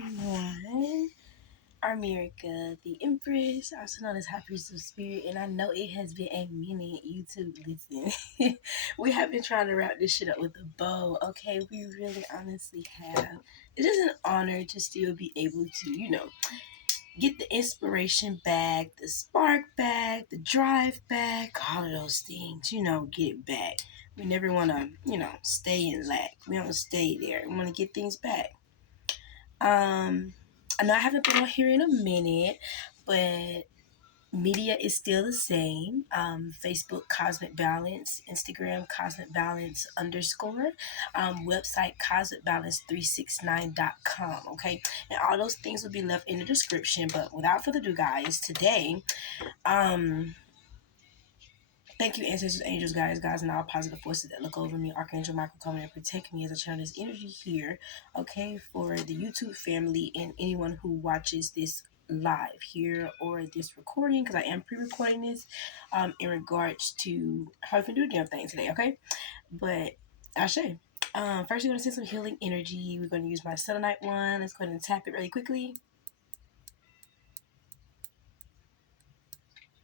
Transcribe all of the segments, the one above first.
One, Armirica, the Empress, also known as High Priestess of Spirit, and I know it has been a minute. YouTube, listen, we have been trying to wrap this shit up with a bow. Okay, we really honestly have. It is an honor to still be able to, get the inspiration back, the spark back, the drive back, all of those things, get it back. We never want to, stay in lack. We don't stay there. We want to get things back. I know I haven't been on here in a minute, but media is still the same. Facebook Cosmic Balance, Instagram Cosmic Balance _ website cosmicbalance369.com. Okay, and all those things will be left in the description. But without further ado, guys, today, thank you, ancestors, angels, guys, and all positive forces that look over me. Archangel Michael, coming and protect me as I channel this energy here, okay, for the YouTube family and anyone who watches this live here or this recording, because I am pre-recording this in regards to how I can do a damn thing today, okay? But I should. First, we're going to send some healing energy. We're going to use my selenite one. Let's go ahead and tap it really quickly.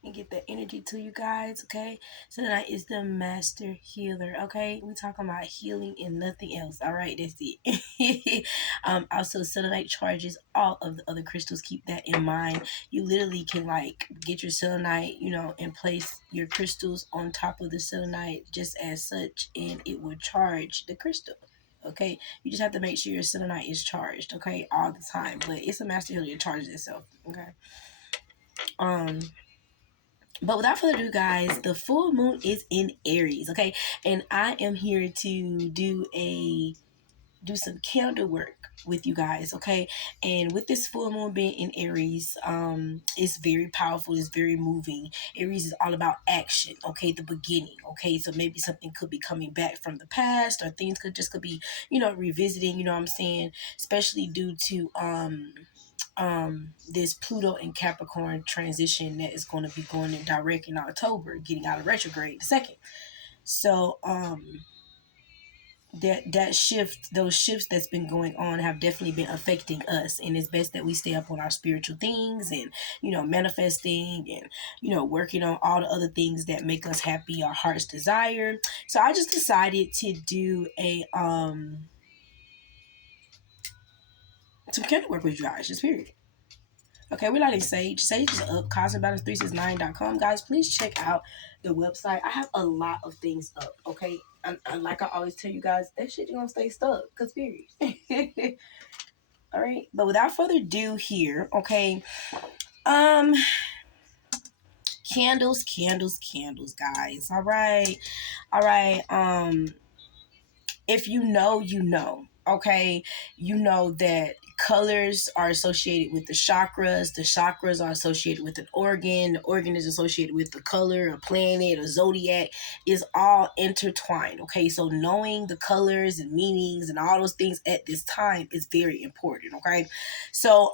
And get that energy to you guys, okay? Selenite is the master healer, okay? We talking about healing and nothing else, all right? That's it. Also, selenite charges all of the other crystals. Keep that in mind. You literally can get your selenite, and place your crystals on top of the selenite just as such, and it will charge the crystal. Okay, you just have to make sure your selenite is charged, okay, all the time. But it's a master healer. It charges itself, okay? But without further ado, guys, the full moon is in Aries, okay? And I am here to do some candle work with you guys, okay? And with this full moon being in Aries, it's very powerful, it's very moving. Aries is all about action, okay? The beginning, okay? So maybe something could be coming back from the past, or things could be, revisiting, you know what I'm saying? Especially due to this Pluto and Capricorn transition that is going to be going in direct in October, getting out of retrograde the second. So that shift, those shifts that's been going on have definitely been affecting us, and it's best that we stay up on our spiritual things and manifesting and working on all the other things that make us happy, our heart's desire. So I just decided to do a some candle work with you guys, just period. Okay, we're lighting sage. Sage is up, cosmicbalance369.com. Guys, please check out the website. I have a lot of things up, okay? And like I always tell you guys, that shit gonna stay stuck, because period. All right, but without further ado here, okay, candles, guys. All right. If you know, okay, you know that colors are associated with the chakras are associated with an organ, the organ is associated with the color, a planet, a zodiac, is all intertwined, okay? So knowing the colors and meanings and all those things at this time is very important, okay? So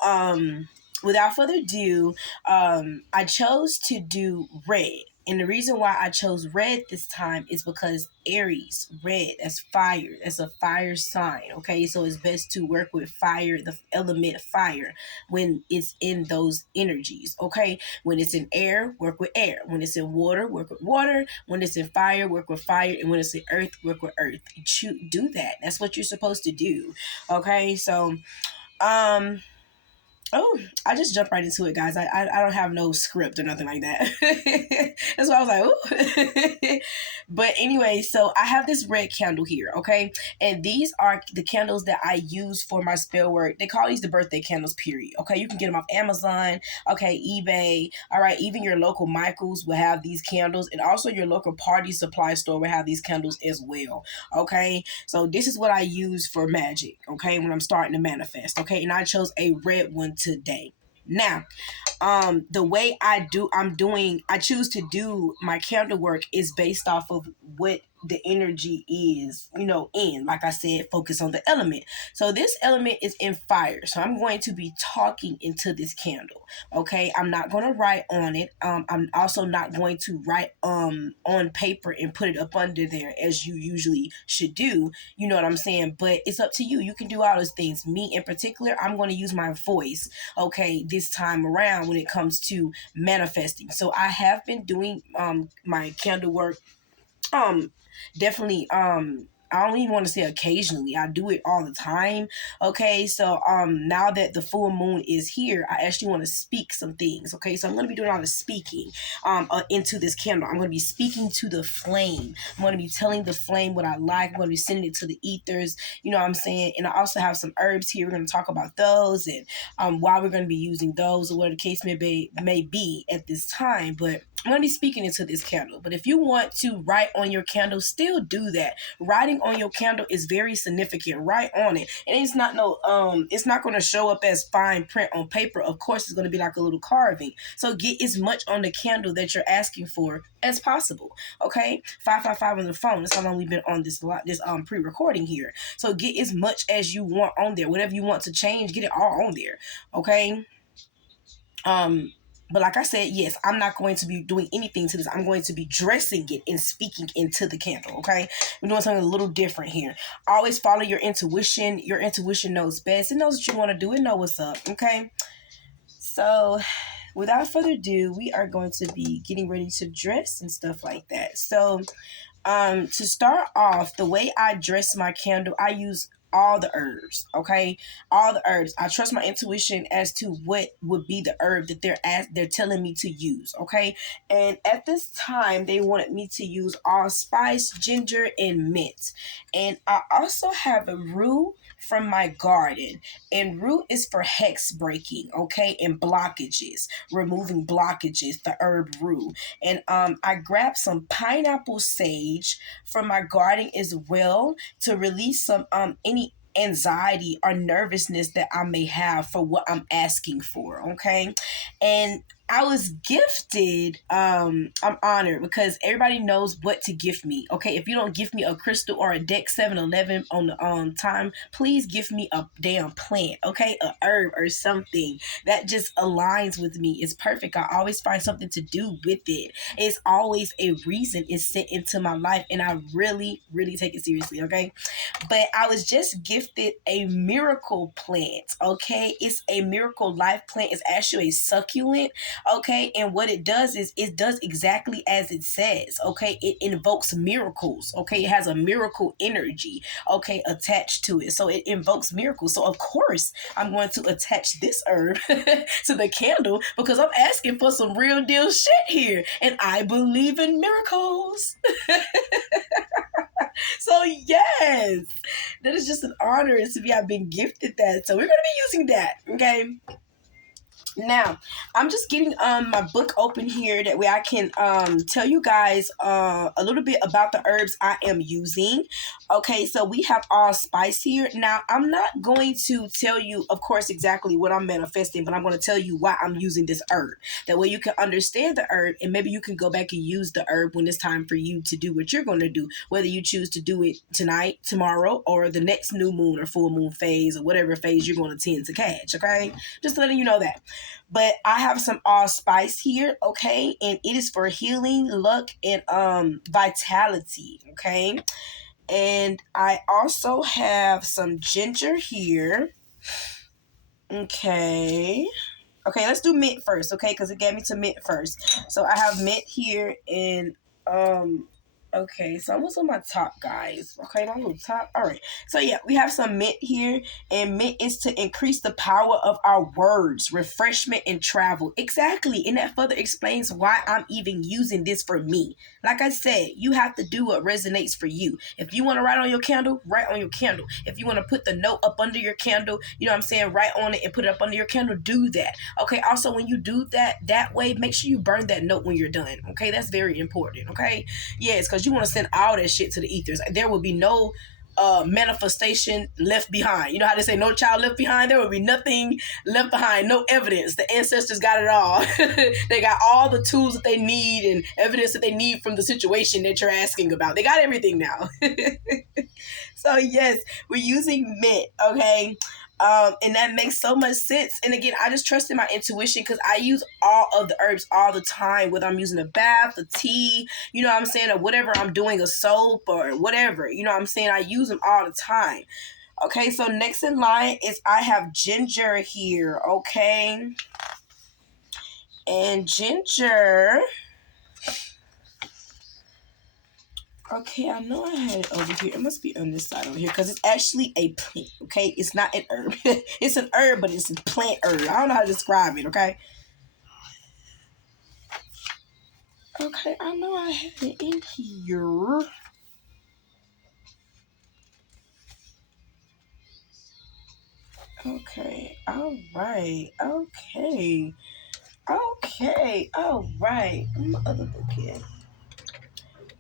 without further ado, I chose to do red. And the reason why I chose red this time is because Aries, red, that's fire. That's a fire sign, okay? So it's best to work with fire, the element fire, when it's in those energies, okay? When it's in air, work with air. When it's in water, work with water. When it's in fire, work with fire. And when it's in earth, work with earth. Do that. That's what you're supposed to do, okay? So, oh, I just jumped right into it, guys. I don't have no script or nothing like that. That's why I was like, ooh. But anyway, so I have this red candle here, okay? And these are the candles that I use for my spell work. They call these the birthday candles, period, okay? You can get them off Amazon, okay, eBay, all right? Even your local Michaels will have these candles, and also your local party supply store will have these candles as well, okay? So this is what I use for magic, okay, when I'm starting to manifest, okay? And I chose a red one today. Now, the way I choose to do my candle work is based off of what the energy is, in. Like I said, focus on the element. So this element is in fire. So I'm going to be talking into this candle. Okay, I'm not going to write on it. I'm also not going to write on paper and put it up under there as you usually should do. You know what I'm saying? But it's up to you. You can do all those things. Me in particular, I'm going to use my voice, okay, this time around when it comes to manifesting. So I have been doing my candle work definitely I don't even want to say occasionally. I do it all the time. Okay, so now that the full moon is here, I actually want to speak some things. Okay, so I'm going to be doing all the speaking into this candle. I'm going to be speaking to the flame. I'm going to be telling the flame what I like. I'm going to be sending it to the ethers. You know what I'm saying? And I also have some herbs here. We're going to talk about those and why we're going to be using those or whatever the case may be at this time. But I'm going to be speaking into this candle. But if you want to write on your candle, still do that. Writing on your candle is very significant. Write on it. And it's not it's not going to show up as fine print on paper. Of course, it's going to be like a little carving. So get as much on the candle that you're asking for as possible. Okay? 555 on the phone. That's how long we've been on this pre-recording here. So get as much as you want on there. Whatever you want to change, get it all on there. Okay? But like I said, yes, I'm not going to be doing anything to this. I'm going to be dressing it and speaking into the candle, okay? We're doing something a little different here. Always follow your intuition. Your intuition knows best. It knows what you want to do. It knows what's up, okay? So without further ado, we are going to be getting ready to dress and stuff like that. So to start off, the way I dress my candle, I use all the herbs, okay? All the herbs. I trust my intuition as to what would be the herb that they're telling me to use, okay? And at this time, they wanted me to use allspice, ginger, and mint. And I also have a rue from my garden. And rue is for hex breaking, okay? And blockages, removing blockages, the herb rue. And I grabbed some pineapple sage from my garden as well to release some any anxiety or nervousness that I may have for what I'm asking for, okay? And I was gifted, I'm honored because everybody knows what to gift me, okay? If you don't give me a crystal or a deck 7-Eleven on the time, please give me a damn plant, okay? A herb or something that just aligns with me. It's perfect. I always find something to do with it. It's always a reason it's sent into my life, and I really, really take it seriously, okay? But I was just gifted a miracle plant, okay? It's a miracle life plant. It's actually a succulent, okay? And what it does is it does exactly as it says, okay? It invokes miracles, okay? It has a miracle energy, okay, attached to it. So it invokes miracles. So of course, I'm going to attach this herb to the candle because I'm asking for some real deal shit here. And I believe in miracles. So yes, that is just an honor to be. I've been gifted that. So we're going to be using that, okay? Now, I'm just getting my book open here. That way I can tell you guys a little bit about the herbs I am using. Okay, so we have allspice here. Now, I'm not going to tell you, of course, exactly what I'm manifesting, but I'm going to tell you why I'm using this herb. That way you can understand the herb, and maybe you can go back and use the herb when it's time for you to do what you're going to do, whether you choose to do it tonight, tomorrow, or the next new moon or full moon phase, or whatever phase you're going to tend to catch, okay? Just letting you know that. But I have some allspice here, okay? And it is for healing, luck, and vitality, okay? And I also have some ginger here. Okay. Okay, let's do mint first, okay? Because it gave me to mint first. So I have mint here and okay, so what's on my top, guys? Okay, my little top. All right. So, yeah, we have some mint here. And mint is to increase the power of our words, refreshment, and travel. Exactly. And that further explains why I'm even using this for me. Like I said, you have to do what resonates for you. If you want to write on your candle, write on your candle. If you want to put the note up under your candle, you know what I'm saying, write on it and put it up under your candle, do that. Okay, also, when you do that way, make sure you burn that note when you're done. Okay, that's very important. Okay, yes, because you want to send all that shit to the ethers. There will be no manifestation left behind. You know how they say no child left behind? There will be nothing left behind, no evidence. The ancestors got it all. They got all the tools that they need and evidence that they need from the situation that you're asking about. They got everything now. So yes, we're using mint, okay? And that makes so much sense. And again, I just trust in my intuition because I use all of the herbs all the time, whether I'm using a bath, a tea, you know what I'm saying, or whatever I'm doing, a soap or whatever, you know what I'm saying, I use them all the time. Okay, so next in line is I have ginger here, okay? And ginger... Okay, I know I had it over here. It must be on this side over here because it's actually a plant, okay? It's not an herb. It's an herb, but it's a plant herb. I don't know how to describe it, okay? Okay, I know I had it in here. Okay, all right. Okay. Okay, all right. Where's my other book here?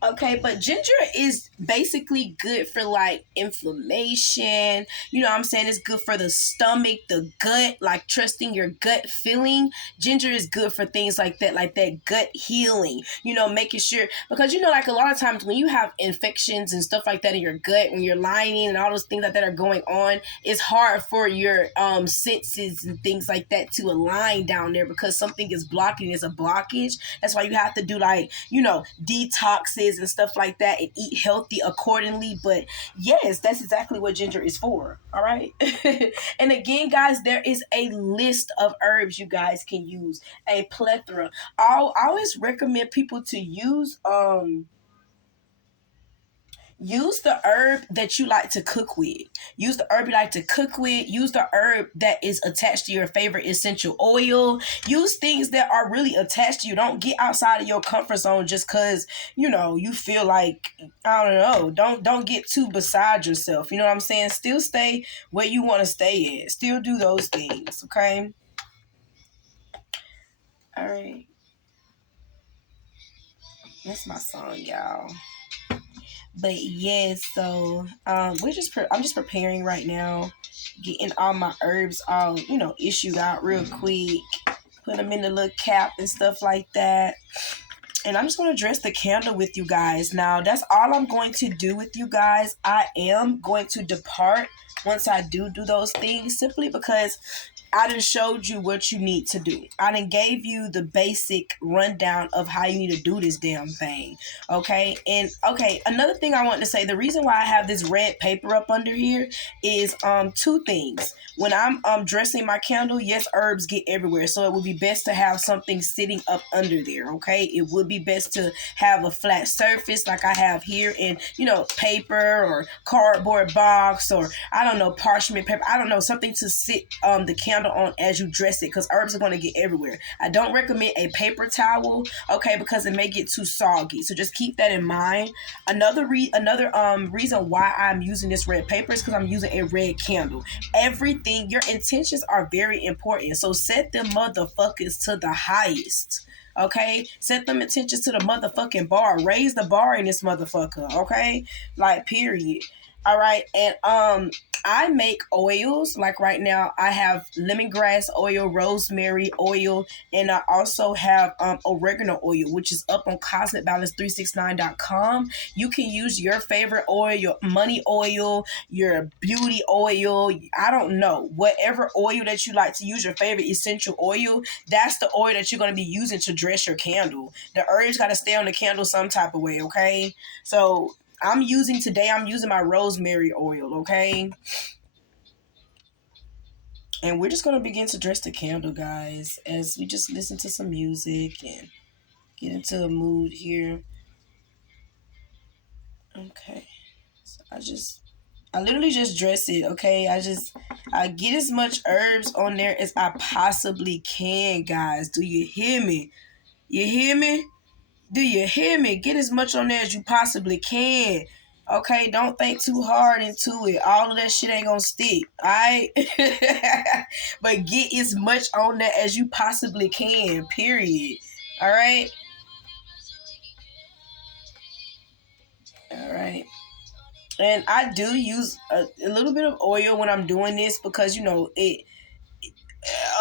Okay, but ginger is basically good for like inflammation. You know what I'm saying? It's good for the stomach, the gut, like trusting your gut feeling. Ginger is good for things like that gut healing, you know, making sure, because you know, like a lot of times when you have infections and stuff like that in your gut, when you're lining and all those things like that are going on, it's hard for your senses and things like that to align down there because something is blocking. It's a blockage. That's why you have to do like, you know, detoxes and stuff like that and eat healthy accordingly. But yes, that's exactly what ginger is for. All right. And again, guys, there is a list of herbs you guys can use, a plethora. I always recommend people to use the herb that you like to cook with. Use the herb you like to cook with. Use the herb that is attached to your favorite essential oil. Use things that are really attached to you. Don't get outside of your comfort zone just because, you know, you feel like, I don't know. Don't get too beside yourself. You know what I'm saying? Still stay where you want to stay at. Still do those things, okay? All right. That's my song, y'all. But yes, so I'm just preparing right now, getting all my herbs all, you know, issued out real quick, put them in the little cap and stuff like that. And I'm just going to dress the candle with you guys. Now, that's all I'm going to do with you guys. I am going to depart once I do those things, simply because I done showed you what you need to do. I done gave you the basic rundown of how you need to do this damn thing. Okay? And okay, another thing I want to say, the reason why I have this red paper up under here is two things. When I'm dressing my candle, yes, herbs get everywhere. So it would be best to have something sitting up under there, okay? It would be best to have a flat surface like I have here in, you know, paper or cardboard box or, I don't know, parchment paper. I don't know, something to sit the candle on as you dress it, because herbs are going to get everywhere. I don't recommend a paper towel, okay, because it may get too soggy. So just keep that in mind. Another reason why I'm using this red paper is because I'm using a red candle. Everything, your intentions are very important. So set them motherfuckers to the highest. Okay? Set them intentions to the motherfucking bar. Raise the bar in this motherfucker. Okay? Like, period. All right. And I make oils. Like right now, I have lemongrass oil, rosemary oil, and I also have oregano oil, which is up on cosmicbalance369.com. You can use your favorite oil, your money oil, your beauty oil. I don't know. Whatever oil that you like to use, your favorite essential oil, that's the oil that you're going to be using to dress your candle. The herbs got to stay on the candle some type of way, okay? So I'm using my rosemary oil, okay? And we're just going to begin to dress the candle, guys, as we just listen to some music and get into a mood here. Okay. So I literally just dress it, okay? I get as much herbs on there as I possibly can, guys. Do you hear me? You hear me? Do you hear me? Get as much on there as you possibly can. Okay, don't think too hard into it. All of that shit ain't gonna stick, alright? But get as much on there as you possibly can, period. Alright? Alright. And I do use a little bit of oil when I'm doing this because, it,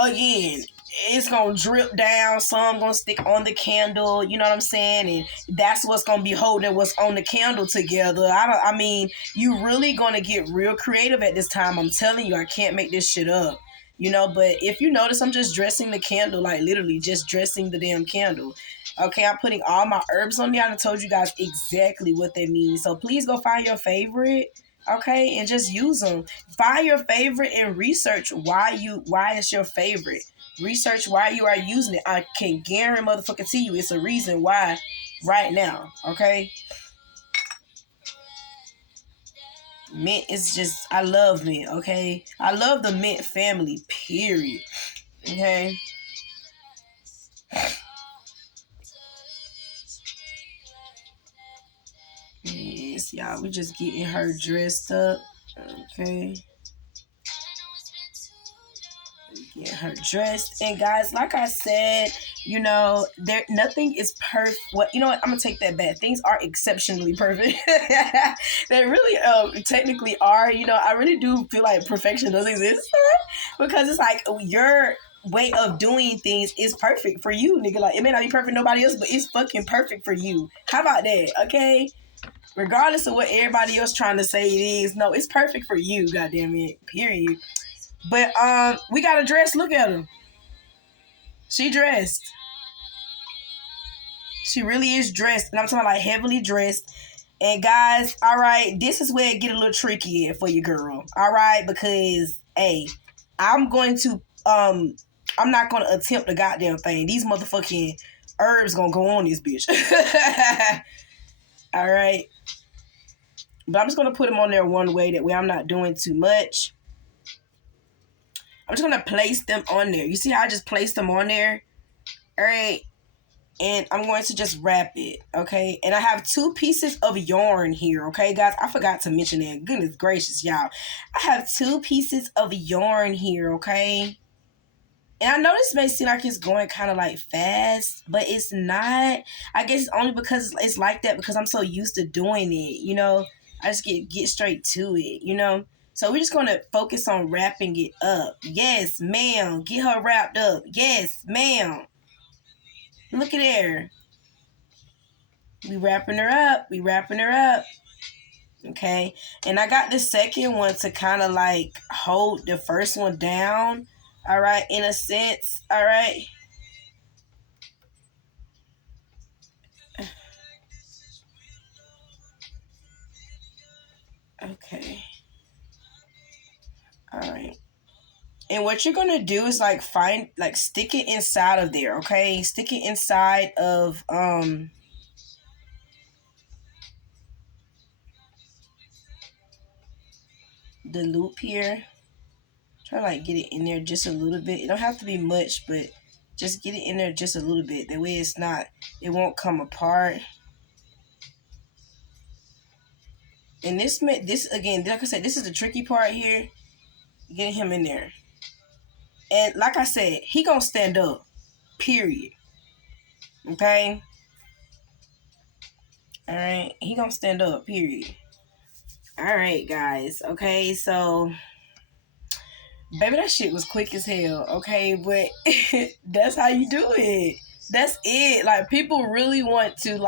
again, it's gonna drip down. Some gonna stick on the candle. You know what I'm saying? And that's what's gonna be holding what's on the candle together. I mean, you really gonna get real creative at this time. I'm telling you, I can't make this shit up. But if you notice, I'm just dressing the candle, like literally just dressing the damn candle. Okay, I'm putting all my herbs on there. I told you guys exactly what they mean. So please go find your favorite, okay, and just use them. Find your favorite and research why it's your favorite. Research why you are using it. I can guarantee motherfucking to you it's a reason why right now, okay? Mint is just, I love mint, okay? I love the mint family, period. Okay? Yes, y'all, we just getting her dressed up. Okay. Get her dressed. And guys, like I said, there nothing is perfect. What I'm gonna take that back. Things are exceptionally perfect. They really technically are. I really do feel like perfection doesn't exist because it's like your way of doing things is perfect for you, nigga. Like it may not be perfect for nobody else, but it's fucking perfect for you. How about that? Okay. Regardless of what everybody else trying to say it is, no, it's perfect for you, goddamn it. Period. But we got a dress. Look at her. She dressed. She really is dressed. And I'm talking like heavily dressed. And guys, all right, this is where it get a little tricky for you, girl. All right, because hey, I'm not gonna attempt the goddamn thing. These motherfucking herbs gonna go on this bitch. All right. But I'm just gonna put them on there one way. That way I'm not doing too much. I'm just going to place them on there. You see how I just placed them on there? All right. And I'm going to just wrap it. Okay. And I have 2 pieces of yarn here. Okay, guys. I forgot to mention that. Goodness gracious, y'all. I have 2 pieces of yarn here. Okay. And I know this may seem like it's going kind of like fast, but it's not. I guess it's only because it's like that because I'm so used to doing it. I just get straight to it, So we're just going to focus on wrapping it up. Yes, ma'am. Get her wrapped up. Yes, ma'am. Look at her. We wrapping her up. We wrapping her up. Okay. And I got the second one to kind of like hold the first one down. All right. In a sense. All right. Okay. All right. And what you're gonna do is stick it inside of there, okay? Stick it inside of the loop here. Try to get it in there just a little bit. It don't have to be much, but just get it in there just a little bit. That way it won't come apart. And this again, like I said, this is the tricky part here. Getting him in there. And like I said, he gonna stand up. Period. Okay? Alright. He gonna stand up, period. Alright, guys. Okay, so baby, that shit was quick as hell, okay? But that's how you do it. That's it. Like, people really want to,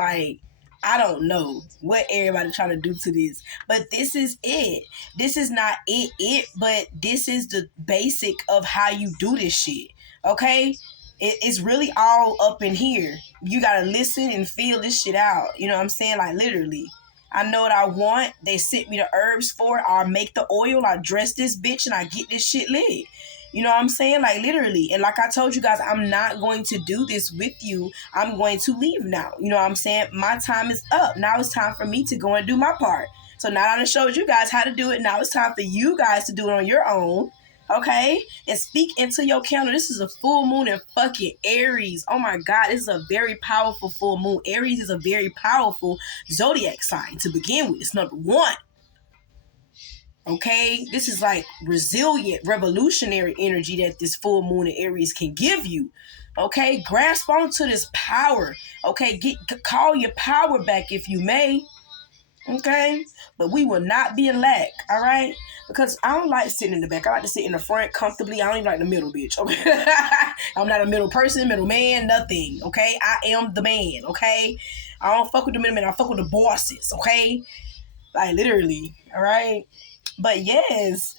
I don't know what everybody trying to do to this. But this is it. This is not it, but this is the basic of how you do this shit, okay? It's really all up in here. You got to listen and feel this shit out. You know what I'm saying? Like, literally. I know what I want. They sent me the herbs for it. I make the oil. I dress this bitch and I get this shit lit. You know what I'm saying? Like, literally. And like I told you guys, I'm not going to do this with you. I'm going to leave now. You know what I'm saying? My time is up. Now it's time for me to go and do my part. So now that I showed you guys how to do it, now it's time for you guys to do it on your own. Okay? And speak into your calendar. This is a full moon in fucking Aries. Oh my God. This is a very powerful full moon. Aries is a very powerful zodiac sign to begin with. It's number 1. Okay? This is like resilient, revolutionary energy that this full moon in Aries can give you. Okay? Grasp onto this power. Okay? Call your power back if you may. Okay? But we will not be in lack, all right? Because I don't like sitting in the back. I like to sit in the front comfortably. I don't even like the middle, bitch, okay? I'm not a middle person, middle man, nothing, okay? I am the man, okay? I don't fuck with the middle man. I fuck with the bosses, okay? Like, literally, all right? But yes,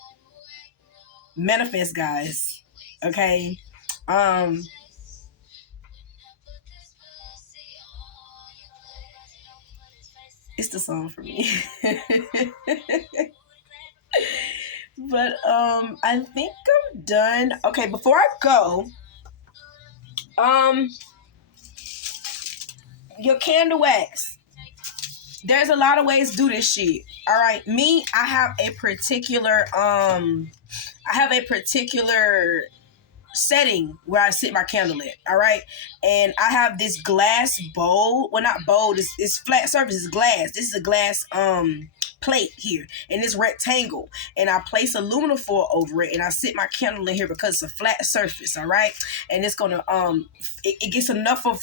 manifest, guys, okay? It's the song for me. But I think I'm done. Okay, before I go, your candle wax. There's a lot of ways to do this shit. All right, me, I have a particular setting where I sit my candle at, all right? And I have this glass bowl. Well, not bowl, it's flat surface, it's glass. This is a glass plate here in this rectangle. And I place aluminum foil over it and I sit my candle in here because it's a flat surface, all right? And it's gonna it gets enough of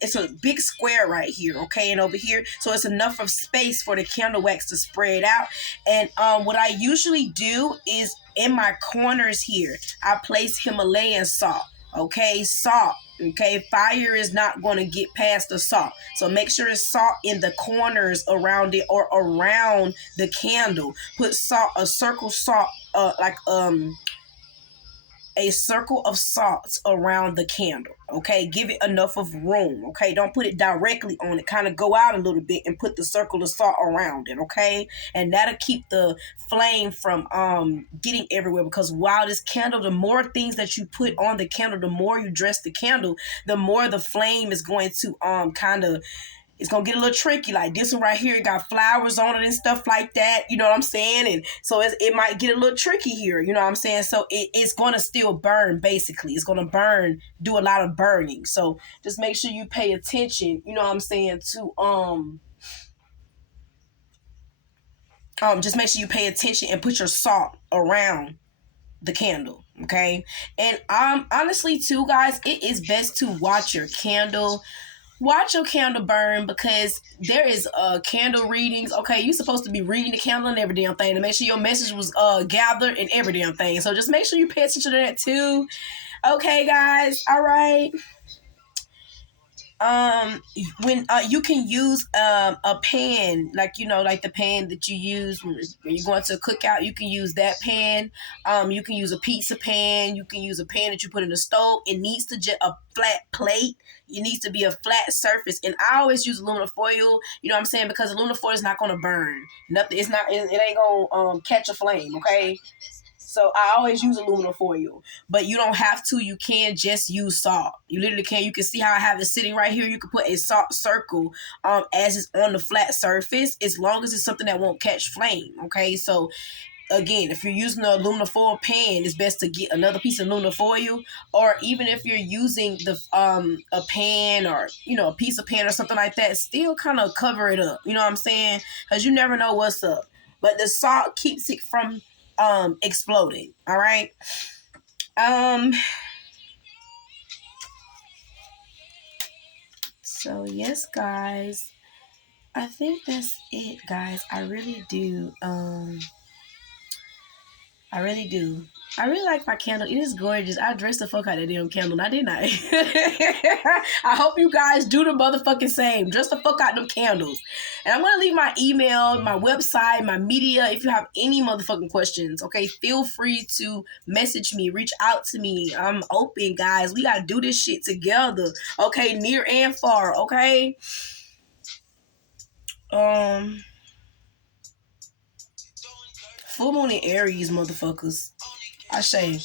it's a big square right here, okay, and over here. So it's enough of space for the candle wax to spread out. And what I usually do is in my corners here, I place Himalayan salt. Okay, salt. Okay, fire is not going to get past the salt. So make sure it's salt in the corners around it or around the candle. Put salt, a circle salt, a circle of salt around the candle. Okay, give it enough of room. Okay, don't put it directly on it. Kind of go out a little bit and put the circle of salt around it. Okay, and that'll keep the flame from getting everywhere. Because while this candle, the more things that you put on the candle, the more you dress the candle, the more the flame is going to it's gonna get a little tricky. Like this one right here, it got flowers on it and stuff like that. You know what I'm saying? And so it might get a little tricky here. You know what I'm saying? So it's gonna still burn. Basically, it's gonna burn, do a lot of burning. So just make sure you pay attention. You know what I'm saying? To just make sure you pay attention and put your salt around the candle. Okay, and honestly too, guys, it is best to watch your candle. Watch your candle burn because there is candle readings. Okay, you're supposed to be reading the candle and every damn thing to make sure your message was gathered and every damn thing. So just make sure you pay attention to that too. Okay, guys. All right. When you can use a pan, like like the pan that you use when you're going to a cookout, you can use that pan. You can use a pizza pan. You can use a pan that you put in the stove. It needs to a flat plate. It needs to be a flat surface. And I always use aluminum foil. You know what I'm saying? Because aluminum foil is not going to burn. Nothing. It's not. It ain't gonna catch a flame. Okay. So I always use aluminum foil, but you don't have to. You can just use salt. You literally can. You can see how I have it sitting right here. You can put a salt circle as it's on the flat surface, as long as it's something that won't catch flame. Okay, so again, if you're using the aluminum foil pan, it's best to get another piece of aluminum foil, or even if you're using the a pan or a piece of pan or something like that, still kind of cover it up. You know what I'm saying? Because you never know what's up. But the salt keeps it from exploding. All right. So yes, guys, I think that's it, guys. I really do. I really do. I really like my candle. It is gorgeous. I dressed the fuck out of that damn candle. Now, didn't I? I hope you guys do the motherfucking same. Dress the fuck out them candles. And I'm going to leave my email, my website, my media. If you have any motherfucking questions, okay, feel free to message me. Reach out to me. I'm open, guys. We got to do this shit together. Okay, near and far. Okay? Full moon in Aries, motherfuckers. I say.